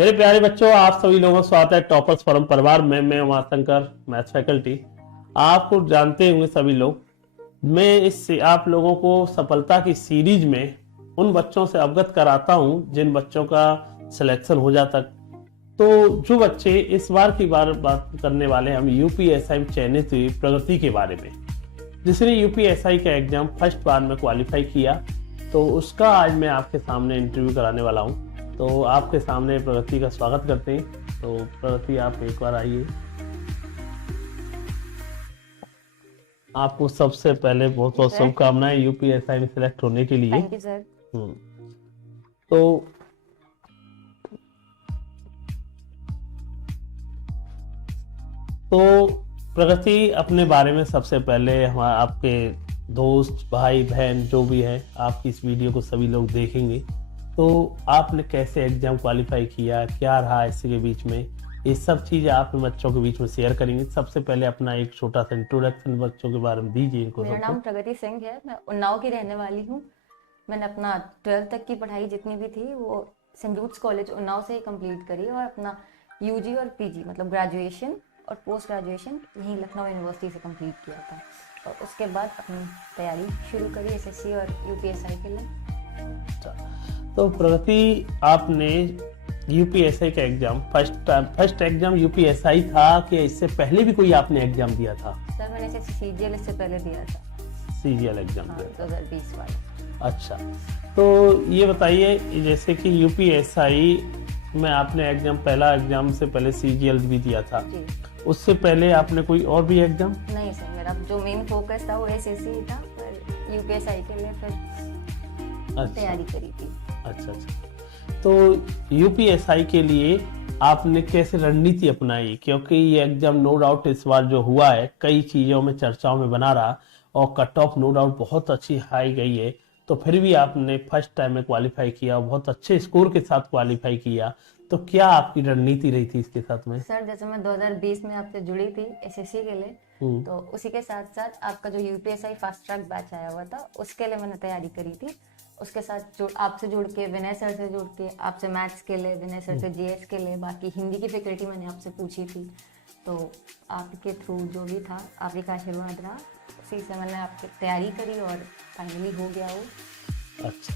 मेरे प्यारे बच्चों, आप सभी लोगों का स्वागत है टॉपर्स फोरम परिवार में। मैं उमाशंकर, मैथ्स फैकल्टी। आपको जानते होंगे सभी लोग, मैं इससे आप लोगों को सफलता की सीरीज में उन बच्चों से अवगत कराता हूं जिन बच्चों का सिलेक्शन हो जाता। तो जो बच्चे इस बार की बात करने वाले हम यूपीएसआई चयनित हुई प्रगति के बारे में, जिसने यूपीएसआई का एग्जाम फर्स्ट बार में क्वालिफाई किया, तो उसका आज मैं आपके सामने इंटरव्यू कराने वाला हूं। तो आपके सामने प्रगति का स्वागत करते हैं। तो प्रगति, आप एक बार आइए। आपको सबसे पहले बहुत बहुत शुभकामनाएं यूपीएसआई में सिलेक्ट होने के लिए। Thank you sir. तो प्रगति, अपने बारे में सबसे पहले हम आपके दोस्त भाई बहन जो भी है, आपकी इस वीडियो को सभी लोग देखेंगे, तो आपने कैसे एग्जाम क्वालिफाई किया, क्या रहा इसके बीच में, ये सब चीजें आप बच्चों के बीच में शेयर करेंगे। सबसे पहले अपना एक छोटा सा इंट्रोडक्शन बच्चों के बारे में दीजिए इनको। मेरा नाम प्रगति सिंह है, मैं उन्नाव की रहने वाली हूँ। मैंने अपना 12th तक की पढ़ाई जितनी भी थी वो सेंट जूड्स कॉलेज उन्नाव से ही कंप्लीट करी, और अपना यूजी और पीजी मतलब ग्रेजुएशन और पोस्ट ग्रेजुएशन यहीं लखनऊ यूनिवर्सिटी से कंप्लीट किया था। और उसके बाद अपनी तैयारी शुरू करी एसएससी और यूपीएसआई के लिए। तो प्रगति, आपने यूपीएसआई का एग्जाम फर्स्ट एग्जाम यूपीएसआई था कि इससे पहले भी कोई आपने एग्जाम दिया था? सर, मैंने सीजीएल इससे पहले दिया था। सीजीएल एग्जाम दिया था 2020 वाला। अच्छा, तो ये बताइए, जैसे कि यूपीएसआई में आपने एग्जाम, पहला एग्जाम से पहले सीजीएल भी दिया था, उससे पहले आपने कोई और भी एग्जाम? नहीं सर, मेरा जो मेन फोकस था वो एसएससी था, पर यूपीएसआई के लिए फिर तैयारी करी थी। अच्छा, तो यूपीएसआई के लिए आपने कैसे रणनीति अपनाई? क्योंकि ये एग्जाम नो डाउट इस बार जो हुआ है कई चीजों में चर्चाओं में बना रहा, और कट ऑफ नो डाउट बहुत अच्छी हाई गई है, तो फिर भी आपने फर्स्ट टाइम में क्वालिफाई किया, बहुत अच्छे स्कोर के साथ क्वालिफाई किया। तो क्या आपकी रणनीति रही थी इसके साथ में? सर, जैसे मैं 2020 में आपसे जुड़ी थी एसएससी के लिए, तो उसी के साथ साथ आपका जो यूपीएसआई फास्ट ट्रैक बैच आया हुआ था उसके लिए मैंने तैयारी करी थी। उसके साथ आपसे जुड़ के, विनय सर से जुड़ के, आपसे मैथ्स के लिए, विनय सर से जीएस के लिए, बाकी हिंदी की फैकल्टी मैंने आपसे पूछी थी। तो आपके थ्रू जो भी था, आप का आशीर्वाद रहा, उसी से मैंने आपकी तैयारी करी और फाइनली हो गया वो। अच्छा,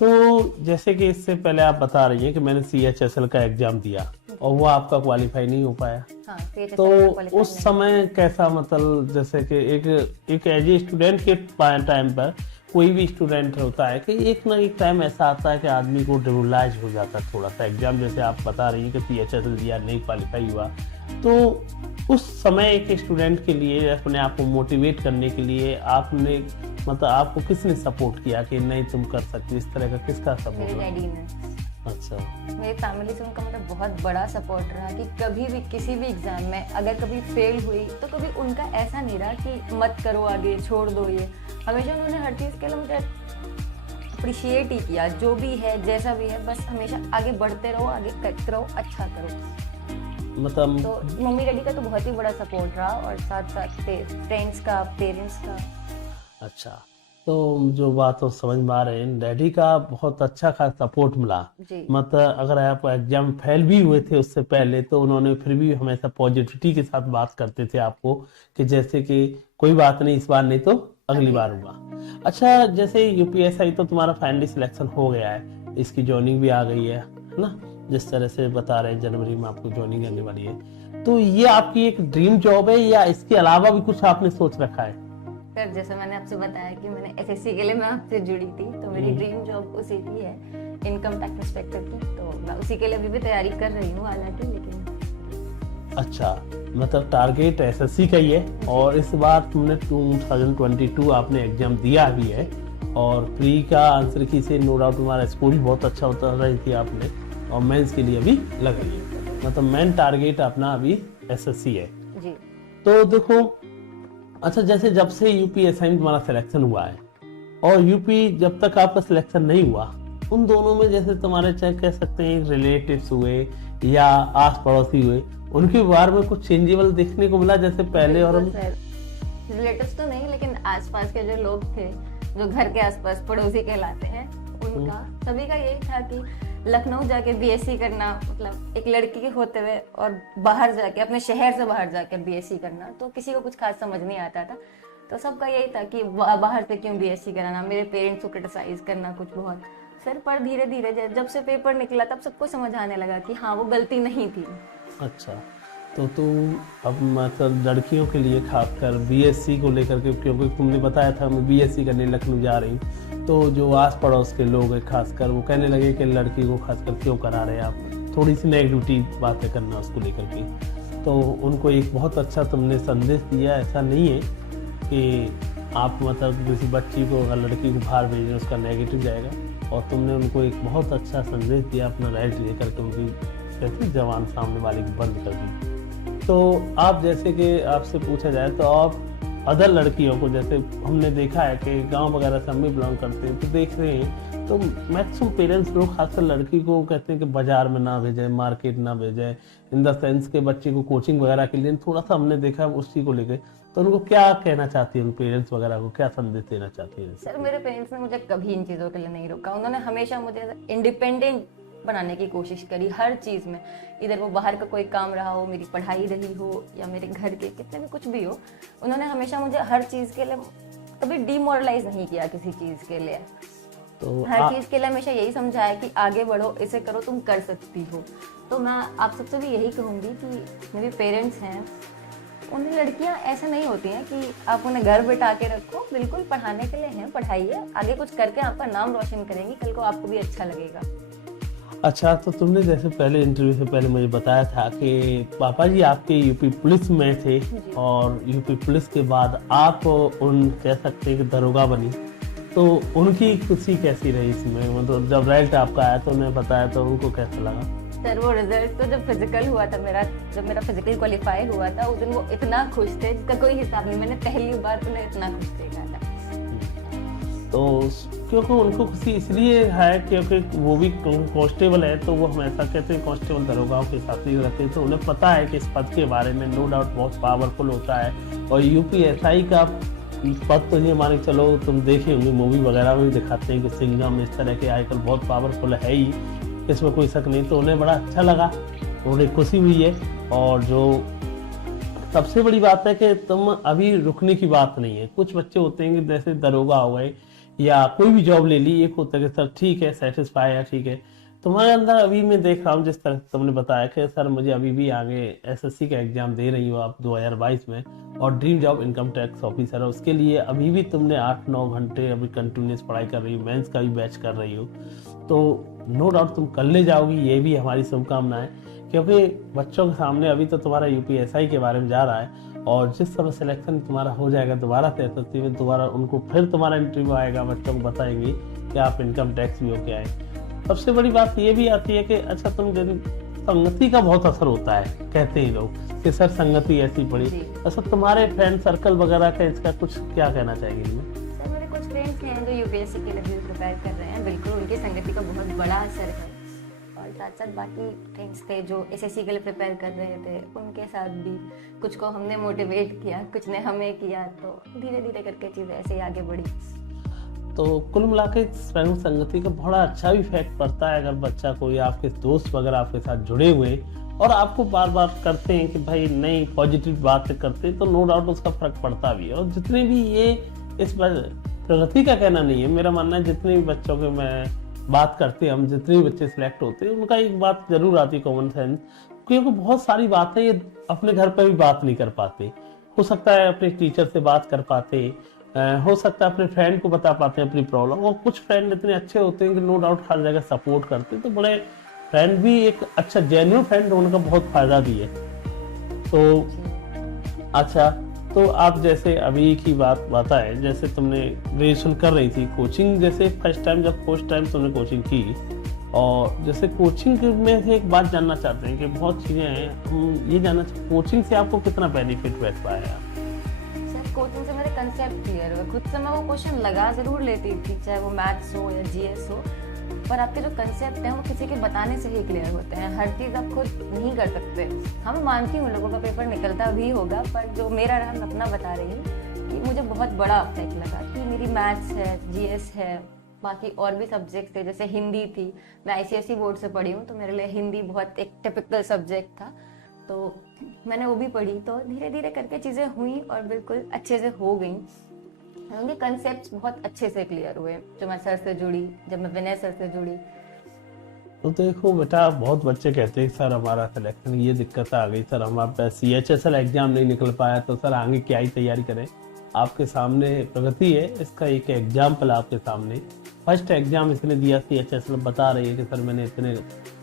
तो जैसे कि इससे पहले आप बता रही हैं कि मैंने सीएचएसएल का एग्जाम दिया और वो आपका क्वालिफाई नहीं हो पाया। हाँ, तो उस समय कैसा, मतलब जैसे कि एक एज ए स्टूडेंट के टाइम पर कोई भी स्टूडेंट होता है कि एक ना एक टाइम ऐसा आता है कि आदमी को डिमोरलाइज हो जाता है थोड़ा सा एग्जाम, जैसे आप बता रही हैं कि सीएचएसएल दिया, नहीं क्वालिफाई हुआ। तो उस समय एक स्टूडेंट के लिए अपने आप को मोटिवेट करने के लिए आपने, मतलब आपको किसने सपोर्ट किया कि नहीं तुम कर सकती, इस तरह का किसका सपोर्ट? मेरे डैडी ने। अच्छा, मेरी फैमिली से उनका मतलब बहुत बड़ा सपोर्ट रहा कि कभी भी किसी भी एग्जाम में अगर कभी फेल हुई तो कभी उनका ऐसा नहीं रहा कि मत करो आगे, छोड़ दो ये। हमेशा उन्होंने हर चीज़ के लिए मुझे अप्रिशिएट ही किया, जो भी है जैसा भी है, बस हमेशा आगे बढ़ते रहो, आगे करते रहो, अच्छा करो। मतलब तो मम्मी डैडी का तो बहुत ही बड़ा सपोर्ट रहा, और साथ साथ फ्रेंड्स का, पेरेंट्स का। अच्छा, तो जो बात हो समझ में आ रहे हैं, डैडी का बहुत अच्छा खासा सपोर्ट मिला। मतलब अगर आप एग्जाम फेल भी हुए थे उससे पहले, तो उन्होंने फिर भी हमेशा पॉजिटिविटी के साथ बात करते थे आपको कि जैसे कि कोई बात नहीं, इस बार नहीं तो अगली बार होगा। अच्छा, जैसे यूपीएसआई तो तुम्हारा फाइनली सिलेक्शन हो गया है, इसकी ज्वाइनिंग भी आ गई है ना, जिस तरह से बता रहे हैं जनवरी में आपको ज्वाइनिंग आने वाली है। तो ये आपकी एक ड्रीम जॉब है या इसके अलावा भी कुछ आपने सोच रखा है? सर, जैसे मैंने आपसे बताया कि मैंने एसएससी के लिए मैं आपसे जुड़ी थी, तो मेरी ड्रीम जॉब उसी की है, इनकम टैक्स इंस्पेक्टर की। तो मैं उसी के लिए अभी भी तैयारी कर रही हूँ हालांकि, लेकिन। अच्छा, मतलब टारगेट एसएससी का ही है, और इस बार तुमने 2022 आपने एग्जाम दिया भी है, और प्री का आंसर की से नो डाउट तुम्हारा स्कोर भी बहुत अच्छा होता रही थी आपने, और मेंस के लिए भी लग रही है, मतलब मेन टारगेट अपना अभी एसएससी है जी। तो देखो, अच्छा, जैसे जब से यूपीएसआई में तुम्हारा सिलेक्शन हुआ है और यूपी जब तक आपका सिलेक्शन नहीं हुआ, उन दोनों में जैसे तुम्हारे चाहे कह सकते हैं रिलेटिव्स हुए या आस पड़ोसी हुए, उनके बारे में कुछ चेंजेबल देखने को मिला जैसे पहले? और रिलेटिव्स तो नहीं, लेकिन आसपास के जो लोग थे, जो घर के आसपास पड़ोसी कहलाते हैं, उनका सभी का यही था कि लखनऊ जाके बीएससी करना, मतलब एक लड़की के होते हुए और बाहर जाके, अपने शहर से बाहर जाके बीएससी करना, तो किसी को कुछ खास समझ नहीं आता था। तो सबका यही था कि बाहर से क्यों बीएससी कराना, मेरे पेरेंट्स को क्रिटिसाइज करना कुछ बहुत। फिर पर धीरे धीरे जब से पेपर निकला तब सबको समझ आने लगा कि हाँ वो गलती नहीं थी। अच्छा, तो अब मतलब लड़कियों के लिए खासकर बीएससी को लेकर के, क्योंकि तुमने बताया था मैं बीएससी करने लखनऊ जा रही हूँ, तो जो आस पड़ोस के लोग हैं खासकर वो कहने लगे कि लड़की को खासकर क्यों करा रहे हैं आप, थोड़ी सी नेगेटिविटी बातें करना उसको लेकर के। तो उनको एक बहुत अच्छा तुमने संदेश दिया, ऐसा नहीं है कि आप मतलब किसी बच्ची को अगर लड़की को बाहर भेजें उसका नेगेटिव जाएगा, और तुमने उनको एक बहुत अच्छा संदेश दिया अपना राइट लेकर के, उनकी कैसे जवान सामने वाले की बंद कर दी। तो आप जैसे कि आपसे पूछा जाए तो आप अदर लड़कियों को, जैसे हमने देखा है कि गांव वगैरह से हम भी बिलोंग करते हैं, तो देख रहे हैं तो मैक्सिमम पेरेंट्स लोग खासकर लड़की को कहते हैं कि बाजार में ना भेजें, मार्केट ना भेजें, इन द सेंस के बच्चे को कोचिंग वगैरह के लिए। थोड़ा सा हमने देखा उस चीज को लेकर, तो उनको क्या कहना चाहती है, उन पेरेंट्स वगैरह को क्या संदेश देना चाहती है? सर मेरे पेरेंट्स ने मुझे कभी इन चीज़ों के लिए नहीं रोका, उन्होंने हमेशा मुझे इंडिपेंडेंट बनाने की कोशिश करी हर चीज़ में। इधर वो बाहर का कोई काम रहा हो, मेरी पढ़ाई रही हो, या मेरे घर के कितने भी कुछ भी हो, उन्होंने हमेशा मुझे हर चीज़ के लिए कभी डिमोरलाइज नहीं किया किसी चीज़ के लिए। तो हर चीज़ के लिए हमेशा यही समझाया कि आगे बढ़ो, इसे करो, तुम कर सकती हो। तो मैं आप सबसे भी यही कहूँगी कि मेरे पेरेंट्स हैं, उन्हें लड़कियां ऐसे नहीं होती हैं कि आप उन्हें घर बिठा के रखो, बिल्कुल पढ़ाने के लिए हैं, पढ़ाइए, आगे कुछ करके आपका नाम रोशन करेंगी, कल को आपको भी अच्छा लगेगा। अच्छा, तो तुमने जैसे पहले इंटरव्यू से पहले मुझे बताया था कि पापा जी आपके यूपी पुलिस में थे, और यूपी पुलिस के बाद आप उन कह सकते हैं कि दरोगा बनी, तो उनकी खुशी कैसी रही इसमें? मतलब जब रिजल्ट आपका आया तो उन्हें बताया तो उनको कैसा लगा? सर वो रिजल्ट तो जब फिजिकल हुआ था मेरा, जब मेरा फिजिकल क्वालिफाई हुआ था, उस दिन वो इतना खुश थे जिसका कोई हिसाब नहीं। मैंने पहली बार उन्हें इतना खुश देखा था। तो क्योंकि उनको खुशी इसलिए है क्योंकि वो भी कांस्टेबल है, तो वो हमेशा कहते हैं कांस्टेबल दरोगाओं के साथ ही रहते हैं, तो उन्हें पता है कि इस पद के बारे में नो डाउट बहुत पावरफुल होता है। और यूपीएसआई का पद तो ये मान के चलो, तुम देखे होंगे मूवी वगैरह में भी दिखाते हैं कि सिंघम इस तरह के आजकल बहुत पावरफुल है ही, इसमें कोई शक नहीं। तो उन्हें बड़ा अच्छा लगा, उन्हें खुशी हुई है। और जो सबसे बड़ी बात है कि तुम अभी रुकने की बात नहीं है। कुछ बच्चे होते हैं कि जैसे दरोगा हो गए या कोई भी जॉब ले ली, एक होता है कि सर ठीक है, सेटिस्फाई है, ठीक है। तुम्हारे अंदर अभी मैं देख रहा हूँ जिस तरह तुमने बताया कि सर मुझे अभी भी आगे एसएससी का एग्जाम दे रही हो आप 2022 में, और dream job income tax officer है, उसके लिए अभी भी तुमने 8-9 घंटे अभी कंटिन्यूस पढ़ाई कर रही हो, मेंस का भी बैच कर रही हो, तो नो डाउट तुम कर ले जाओगी, ये भी हमारी शुभकामनाएं। क्योंकि बच्चों के सामने अभी तो तुम्हारा यूपीएसआई के बारे में जा रहा है, और जिस समय सिलेक्शन तुम्हारा हो जाएगा दोबारा से एसएससी में, दोबारा उनको फिर तुम्हारा इंटरव्यू आएगा, बच्चों को बताएंगे कि आप इनकम टैक्स भी होके आए। सबसे बड़ी बात ये भी आती है कि अच्छा तुम संगति का बहुत असर होता है, कहते हैं लोग कि सर संगति ऐसी पड़ी। अच्छा तुम्हारे फ्रेंड सर्कल वगैरह का इसका कुछ क्या कहना चाहेंगे? सर मेरे कुछ फ्रेंड्स हैं जो यूपीएससी के लिए प्रिपेयर कर रहे हैं, बिल्कुल उनकी संगति का बहुत बड़ा असर है। और साथ साथ बाकी फ्रेंड्स थे जो एसएससी के लिए प्रिपेयर कर रहे थे, उनके साथ भी कुछ को हमने मोटिवेट किया, कुछ ने हमें किया, तो धीरे धीरे करके चीज़ें ऐसे ही आगे बढ़ी। तो कुल मिला के फ्रेंड संगति का बड़ा अच्छा भी इफेक्ट पड़ता है। अगर बच्चा कोई आपके दोस्त वगैरह आपके साथ जुड़े हुए और आपको बार बार करते हैं कि भाई नई पॉजिटिव बातें करते हैं, तो नो डाउट उसका फर्क पड़ता भी है। और जितने भी ये इस प्रगति का कहना नहीं है, मेरा मानना है जितने भी बच्चों के मैं बात करते हैं, हम जितने भी बच्चे सिलेक्ट होते हैं, उनका एक बात जरूर आती है कॉमन सेंस, क्योंकि बहुत सारी बातें ये अपने घर पर भी बात नहीं कर पाते। हो सकता है अपने टीचर से बात कर पाते, हो सकता है अपने फ्रेंड को बता पाते हैं अपनी प्रॉब्लम। और कुछ फ्रेंड इतने अच्छे होते हैं कि नो डाउट हर जगह सपोर्ट करते हैं, तो बड़े फ्रेंड भी एक अच्छा जेन्युइन फ्रेंड होने का बहुत फायदा भी है। तो अच्छा, तो आप जैसे अभी की बात बताए, जैसे तुमने ग्रेजुएशन कर रही थी, कोचिंग जैसे फर्स्ट टाइम तुमने कोचिंग की, और जैसे कोचिंग में से एक बात जानना चाहते हैं कि बहुत चीज़ें हैं, हम ये जानना चाहते हैं कोचिंग से आपको कितना बेनिफिट बैठ पाया? कोचिंग से मेरे कंसेप्ट क्लियर हुए। खुद से मैं वो क्वेश्चन लगा जरूर लेती थी, चाहे वो मैथ्स हो या जीएस हो, पर आपके जो कंसेप्ट हैं वो किसी के बताने से ही क्लियर होते हैं। हर चीज़ आप खुद नहीं कर सकते। हम मानती हूँ लोगों का पेपर निकलता भी होगा, पर जो मेरा रहा मैं अपना बता रही हूँ कि मुझे बहुत बड़ा इफेक्ट लगा कि मेरी मैथ्स है, जीएस है, बाकी और भी सब्जेक्ट थे, जैसे हिंदी थी, मैं आईसीएसई बोर्ड से पढ़ी हूँ तो मेरे लिए हिंदी बहुत एक टिपिकल सब्जेक्ट था, तो मैंने वो भी पढ़ी। तो धीरे धीरे करके चीज़ें हुई और बिल्कुल अच्छे से हो गई। उनके कंसेप्ट बहुत अच्छे से क्लियर हुए जब मैं सर से जुड़ी, जब मैं विनय सर से जुड़ी। तो देखो बेटा, बहुत बच्चे कहते हैं सर हमारा सिलेक्शन ये दिक्कत आ गई, सर हमारा CHSL एग्जाम नहीं निकल पाया, तो सर आगे क्या ही तैयारी करें। आपके सामने प्रगति है, इसका एक एग्जाम्पल आपके सामने। फर्स्ट एग्जाम इसने दिया CHSL, बता रही है कि सर मैंने इतने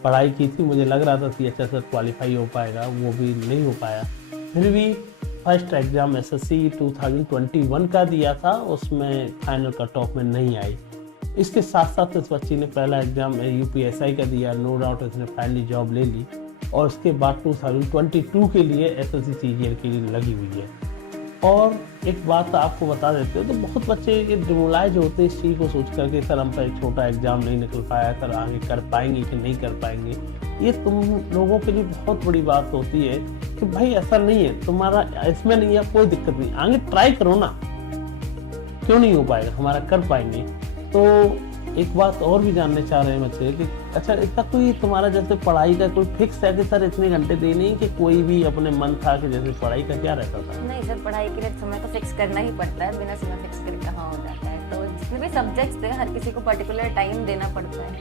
पढ़ाई की थी, मुझे लग रहा था CHSL क्वालिफाई हो पाएगा, वो भी नहीं हो पाया। फिर भी फर्स्ट एग्जाम SSC 2021 का दिया था, उसमें फाइनल कट ऑफ में नहीं आई। इसके साथ साथ इस बच्ची ने पहला एग्जाम UPSI का दिया, नो डाउट इसने फाइनली जॉब ले ली, और उसके बाद 2022 के लिए SSC CGL के लिए लगी हुई है। और एक बात आपको बता देते हो, तो बहुत बच्चे ये डिमोलाइज होते हैं इस चीज़ को सोच करके सर हम पर एक छोटा एग्जाम नहीं निकल पाया, सर आगे कर पाएंगे कि नहीं कर पाएंगे। ये तुम लोगों के लिए बहुत बड़ी बात होती है कि भाई ऐसा नहीं है, तुम्हारा इसमें नहीं है, कोई दिक्कत नहीं, आगे ट्राई करो ना, क्यों नहीं हो पाएगा, हमारा कर पाएंगे। तो एक बात और भी जानने चाह रहे हैं बच्चे कि अच्छा इसका कोई तुम्हारा जैसे पढ़ाई का कोई फिक्स है कि सर इतने घंटे देने, कि कोई भी अपने मन था कि जैसे पढ़ाई का क्या रहता था? नहीं सर, पढ़ाई के लिए समय तो फिक्स करना ही पड़ता है, बिना समय फिक्स करे कहाँ हो जाता है। तो जितने भी सब्जेक्ट्स थे हर किसी को पर्टिकुलर टाइम देना पड़ता है,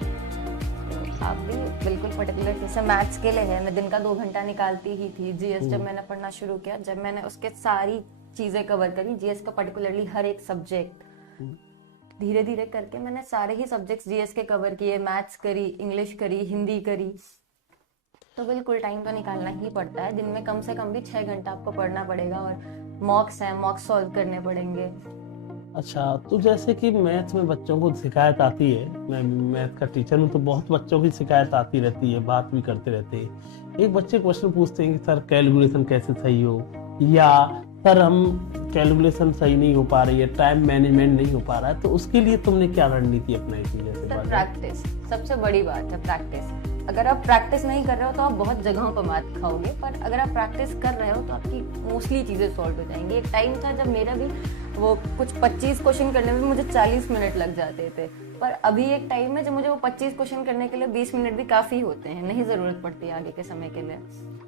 तो आप भी बिल्कुल पर्टिकुलर, जैसे मैथ्स के लिए है, मैं दिन का 2 घंटा निकालती ही थी। GS जब मैंने पढ़ना शुरू किया, जब मैंने उसके सारी चीजें कवर करी, GS का पर्टिकुलरली हर एक सब्जेक्ट, धीरे धीरे करके मैंने सारे ही सब्जेक्ट्स GS के कवर किए, मैथ्स करी, इंग्लिश करी, हिंदी करी। तो बिल्कुल टाइम तो निकालना ही पड़ता है, दिन में कम से कम भी 6 घंटा आपको पढ़ना पड़ेगा, और मॉक्स हैं, मॉक्स सॉल्व करने पड़ेंगे। अच्छा, तो जैसे कि मैथ्स में बच्चों को शिकायत आती है, मैं मैथ का टीचर हूँ, तो बहुत बच्चों की शिकायत आती रहती है, बात भी करते रहते हैं। एक बच्चे क्वेश्चन पूछते हैं कि सर कैलकुलेशन कैसे सही हो, या सर हम कैलकुलेशन सही नहीं हो पा रही है, टाइम मैनेजमेंट नहीं हो पा रहा है, तो उसके लिए तुमने क्या रणनीति अपनाई थी? जैसे सर प्रैक्टिस सबसे बड़ी बात है, प्रैक्टिस। अगर आप प्रैक्टिस नहीं कर रहे हो तो आप बहुत जगहों पर मात खाओगे, पर अगर आप प्रैक्टिस कर रहे हो तो आपकी मोस्टली चीजें सॉल्व हो जाएंगी। एक टाइम था जब मेरा भी वो कुछ 25 क्वेश्चन करने में मुझे 40 मिनट लग जाते थे, पर अभी एक टाइम है जब मुझे वो 25 क्वेश्चन करने के लिए 20 मिनट भी काफी होते हैं, नहीं जरूरत पड़ती आगे के समय के लिए।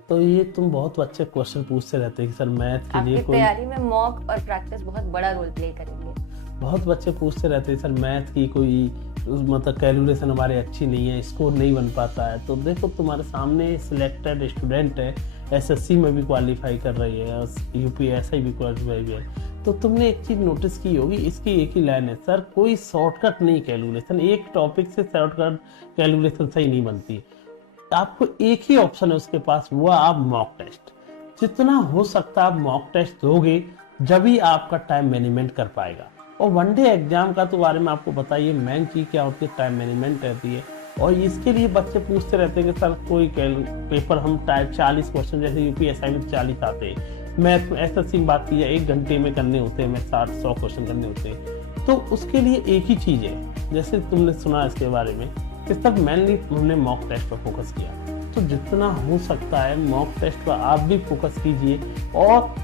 तो ये तुम बहुत अच्छे क्वेश्चन पूछते रहते हैं कि सर मैथ के लिए कोई तैयारी में मॉक और प्रैक्टिस बहुत बड़ा रोल प्ले करेंगे। बहुत बच्चे पूछते रहते हैं सर मैथ की कोई मतलब कैलकुलेशन हमारी अच्छी नहीं है, स्कोर नहीं बन पाता है। तो देखो तुम्हारे सामने सिलेक्टेड स्टूडेंट है, SSC में भी क्वालिफाई कर रही है, UPSI भी क्वालिफाई है, तो तुमने एक चीज नोटिस की होगी, इसकी एक ही लाइन है, सर कोई शॉर्टकट नहीं कैलकुलेशन, एक टॉपिक से शॉर्टकट कैलकुलेशन सही नहीं बनती। आपको एक ही ऑप्शन है उसके पास, वो आप मॉक टेस्ट। जितना हो सकता है आप मॉक टेस्ट दोगे, जब ही आपका टाइम मैनेजमेंट कर पाएगा। और वनडे एग्जाम का तो बारे में आपको बताइए, मेन चीज क्या होती है, टाइम मैनेजमेंट रहती है। और इसके लिए बच्चे पूछते रहते हैं कि सर कोई पेपर हम 40 क्वेश्चन, जैसे UPSI में 40 आते हैं, मैथ में SSC में बात की जाए 1 घंटे में करने होते हैं, मैं 60-100 क्वेश्चन करने होते हैं। तो उसके लिए एक ही चीज है, जैसे तुमने सुना इसके बारे में, इस तक मेनली हमने मॉक टेस्ट पर फोकस किया। तो जितना हो सकता है मॉक टेस्ट पर आप भी फोकस कीजिए। और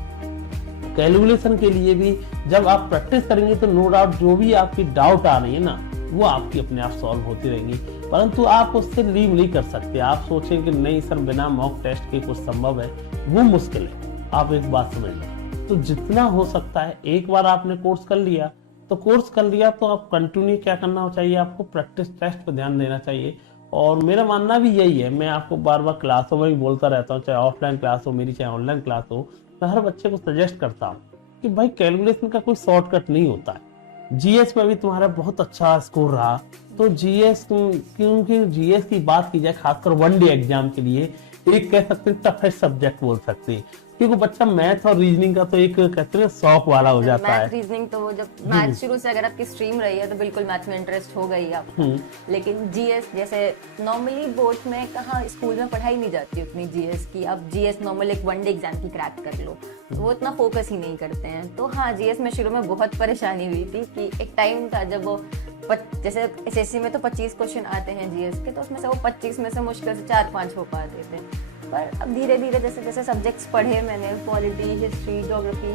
कैलकुलेशन के लिए भी जब आप प्रैक्टिस करेंगे तो नो डाउट जो भी आपकी डाउट आ रही है ना, वो आपकी अपने आप सॉल्व होती रहेंगी, परंतु आप उससे लीव नहीं कर सकते। आप सोचें कि नहीं सर बिना मॉक टेस्ट के कुछ संभव है, वो मुश्किल है। आप एक बात समझ लो, तो जितना हो सकता है, एक बार आपने कोर्स कर लिया तो आप कंटिन्यू क्या करना चाहिए, आपको प्रैक्टिस टेस्ट पर ध्यान देना चाहिए। और मेरा मानना भी यही है, मैं आपको बार बार क्लासों में भी बोलता रहता हूँ, चाहे ऑफलाइन क्लास हो मेरी, चाहे ऑनलाइन क्लास हो, मैं हर बच्चे को सजेस्ट करता हूँ कि भाई कैलकुलेशन का कोई शॉर्टकट नहीं होता है। GS में भी तुम्हारा बहुत अच्छा स्कोर रहा, तो GS क्योंकि GS की बात की जाए खासकर वनडे एग्जाम के लिए, एक कह सकते हैं टफेस्ट सब्जेक्ट बोल सकते हैं, क्योंकि बच्चा मैथ और रीजनिंग का तो एक कहते हैं शौक वाला हो जाता है। मैथ रीजनिंग तो वो जब मैथ शुरू से अगर आपकी स्ट्रीम रही है तो बिल्कुल मैथ में इंटरेस्ट हो गई आपको। लेकिन GS जैसे नॉर्मली बोर्ड में कहाँ स्कूल में पढ़ाई नहीं जाती उतनी GS की, अब GS नॉर्मल एक वनडे एग्जाम की क्रैक कर लो, वो इतना फोकस ही नहीं करते हैं। तो हाँ, GS में शुरू में बहुत परेशानी हुई थी कि एक टाइम था जब वो जैसे SSC में तो 25 क्वेश्चन आते हैं GS के, तो उसमें से वो 25 में से मुश्किल से 4-5 हो पाते थे। पर अब धीरे धीरे जैसे जैसे सब्जेक्ट्स पढ़े मैंने, पॉलिटी, हिस्ट्री, ज्योग्राफी,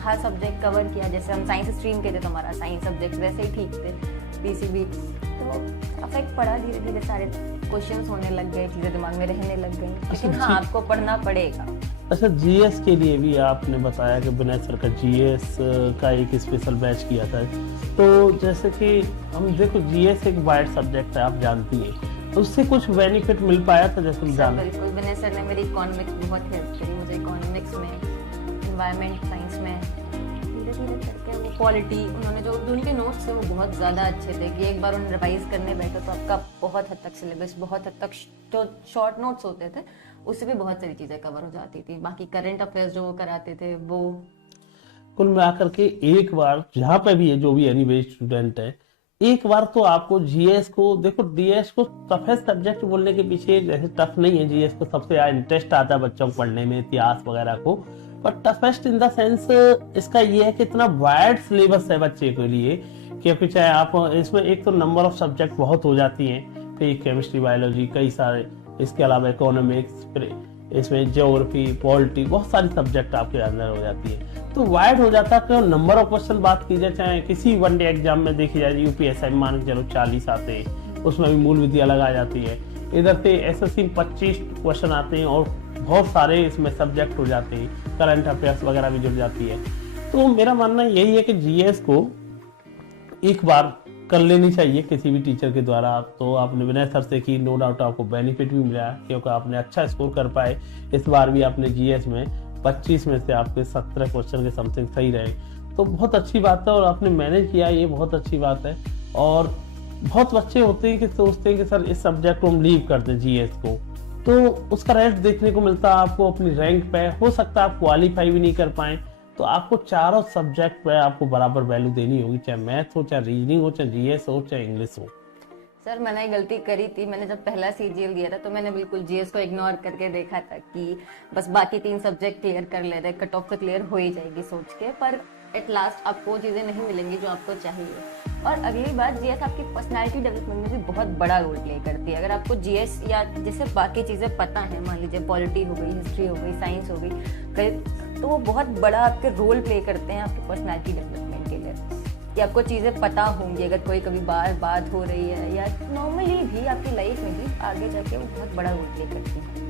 हर सब्जेक्ट कवर किया। जैसे हम साइंस स्ट्रीम के थे तो हमारा साइंस सब्जेक्ट वैसे ही ठीक थे, पीसीबी, तो अफेक्ट पड़ा। धीरे धीरे सारे क्वेश्चंस होने लग गए, चीज़ें दिमाग में रहने लग गई, लेकिन हाँ आपको पढ़ना पड़ेगा। अच्छा, जीएस के लिए भी आपने बताया कि विनय सर का जीएस का एक स्पेशल बैच किया था, तो जैसे कि हम देखो जीएस एक वाइड सब्जेक्ट है, आप जानती हैं, तो उससे कुछ बेनिफिट मिल पाया था जैसे हम जान? बिल्कुल, विनय सर ने मेरी इकोनॉमिक्स बहुत हेल्प करी, मुझे इकोनॉमिक्स में, एनवायरनमेंट साइंस में, धीरे धीरे करके वो क्वालिटी, उन्होंने जो उनके नोट्स थे वो बहुत ज़्यादा अच्छे थे कि एक बार उन्हें रिवाइज करने बैठो तो आपका बहुत हद तक सिलेबस, बहुत हद तक जो शॉर्ट नोट्स होते थे उससे भी बहुत सारी चीज़ें कवर हो जाती थी। बाकी करंट अफेयर्स जो वो कराते थे वो कुल मिलाकर के एक बार जहाँ पे भी है, जो भी एनी स्टूडेंट है, एक बार तो आपको जीएस को देखो, डीएस को टफेस्ट सब्जेक्ट बोलने के पीछे जैसे टफ नहीं है, जीएस को सबसे ज्यादा इंटरेस्ट आता है बच्चों को पढ़ने में, इतिहास वगैरह को, पर टफेस्ट इन द सेंस इसका ये है कि इतना वाइड सिलेबस है बच्चे के लिए, क्योंकि चाहे आप इसमें एक तो नंबर ऑफ सब्जेक्ट बहुत हो जाती हैं, फिर केमिस्ट्री, बायोलॉजी, कई सारे, इसके अलावा इकोनॉमिक्स, फिर इसमें ज्योग्राफी, पॉलिटी, बहुत सारी सब्जेक्ट आपके अंदर हो जाती है, तो वाइड हो जाता है। नंबर ऑफ क्वेश्चन बात की जाए, चाहे किसी वनडे एग्जाम में देखी जाए, यूपीएससी मान के चलो 40 आते हैं, उसमें भी मूल विद्या लगा जाती है, इधर से एसएससी में 25 क्वेश्चन आते हैं और बहुत सारे इसमें सब्जेक्ट हो जाते हैं, करंट अफेयर्स वगैरह भी जुड़ जाती है। तो मेरा मानना यही है कि जीएस को एक बार कर लेनी चाहिए किसी भी टीचर के द्वारा। तो आपने विनय सर से की, नो डाउट आपको बेनिफिट भी मिला, क्योंकि आपने अच्छा स्कोर कर पाए। इस बार भी आपने जीएस में 25 में से आपके 17 क्वेश्चन के समथिंग सही रहे, तो बहुत अच्छी बात है, और आपने मैनेज किया, ये बहुत अच्छी बात है। और बहुत बच्चे होते हैं कि सोचते हैं कि सर इस सब्जेक्ट को हम लीव कर दें जीएस को, तो उसका रेट देखने को मिलता है आपको अपनी रैंक पे, हो सकता है आप क्वालिफाई भी नहीं कर पाए, तो आपको चारों सब्जेक्ट पे आपको बराबर वैल्यू देनी होगी, चाहे मैथ हो, चाहे रीजनिंग हो, चाहे जीएस हो, चाहे इंग्लिश हो। सर मैंने गलती करी थी, मैंने जब पहला सीजीएल दिया था तो मैंने बिल्कुल जीएस को इग्नोर करके देखा था कि बस बाकी 3 सब्जेक्ट क्लियर कर ले रहे, कट ऑफ तो क्लियर हो ही जाएगी सोच के, पर एट लास्ट आपको वो चीज़ें नहीं मिलेंगी जो आपको चाहिए। और अगली बात, जीएस आपकी पर्सनालिटी डेवलपमेंट में भी बहुत बड़ा रोल प्ले करती है। अगर आपको जीएस या जैसे बाकी चीज़ें पता है, मान लीजिए पॉलिटी हो गई, हिस्ट्री हो गई, साइंस हो गई, तो वो बहुत बड़ा आपके रोल प्ले करते हैं आपकी पर्सनालिटी डेवलपमेंट के लिए, कि आपको चीज़ें पता होंगी, अगर कोई कभी बार बात हो रही है या नॉर्मली भी आपकी लाइफ में भी आगे जाके वो बहुत बड़ा रोल प्ले करती है।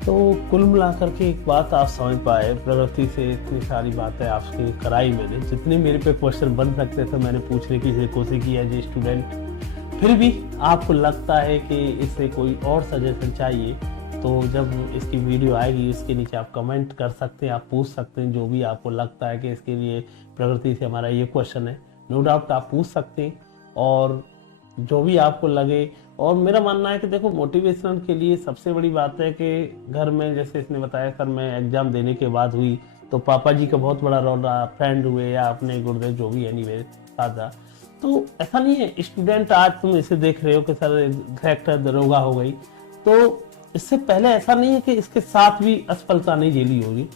तो कुल मिलाकर के एक बात आप समझ पाए, प्रगति से इतनी सारी बातें आपसे कराई मैंने, जितने मेरे पे क्वेश्चन बन सकते थे मैंने पूछने की कोशिश की एज ए स्टूडेंट। फिर भी आपको लगता है कि इससे कोई और सजेशन चाहिए, तो जब इसकी वीडियो आएगी उसके नीचे आप कमेंट कर सकते हैं, आप पूछ सकते हैं जो भी आपको लगता है कि इसके लिए प्रगति से हमारा ये क्वेश्चन है, नो डाउट आप पूछ सकते हैं, और जो भी आपको लगे। और मेरा मानना है कि देखो, मोटिवेशन के लिए सबसे बड़ी बात है कि घर में, जैसे इसने बताया सर मैं एग्जाम देने के बाद हुई, तो पापा जी का बहुत बड़ा रोल रहा, फ्रेंड हुए या अपने गुरुदेव जो भी एनीवे साथ, तो ऐसा नहीं है स्टूडेंट आज तुम इसे देख रहे हो कि सर कलेक्टर दरोगा हो गई, तो इससे पहले ऐसा नहीं है कि इसके साथ भी असफलता नहीं झेली होगी।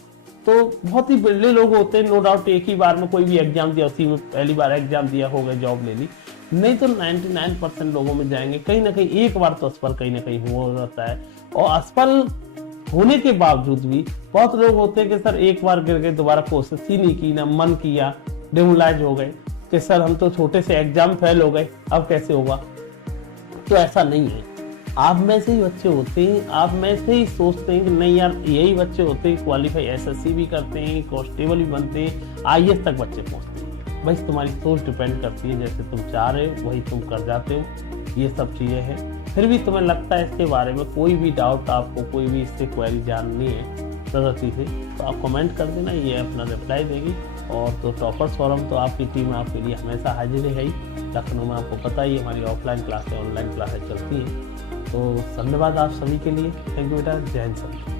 तो बहुत ही बड़े लोग होते हैं, नो डाउट एक ही बार में कोई भी एग्जाम दिया, उसी में पहली बार एग्जाम दिया, हो गए जॉब ले ली, नहीं तो 99% लोगों में जाएंगे कहीं ना कहीं एक बार तो असफल कहीं ना कहीं हो जाता है। और असफल होने के बावजूद भी बहुत लोग होते हैं कि सर एक बार गिर गए, दोबारा कोशिश ही नहीं की, ना मन किया, डिमोलाइज हो गए कि सर हम तो छोटे से एग्जाम फेल हो गए, अब कैसे होगा। तो ऐसा नहीं है, आप में से ही बच्चे होते हैं, आप में से ही सोचते हैं कि नहीं यार यही बच्चे होते हैं, क्वालिफाई एसएससी भी करते हैं, कांस्टेबल भी बनते हैं, आईएएस तक बच्चे पहुंचते हैं। बस तुम्हारी सोच डिपेंड करती है, जैसे तुम चाह रहे हो वही तुम कर जाते हो, ये सब चीज़ें हैं। फिर भी तुम्हें लगता है इसके बारे में कोई भी डाउट, आपको कोई भी इससे क्वेरी जाननी है प्रगति से, तो आप कमेंट कर देना, ये अपना रिप्लाई देगी। और तो टॉपर्स फोरम तो आपकी टीम आपके लिए हमेशा हाजिर है ही। लखनऊ में आपको पता ही हमारी ऑफलाइन क्लासें, ऑनलाइन क्लासें चलती हैं। तो धन्यवाद आप सभी के लिए, थैंक यू बेटा, जय हिंद सर।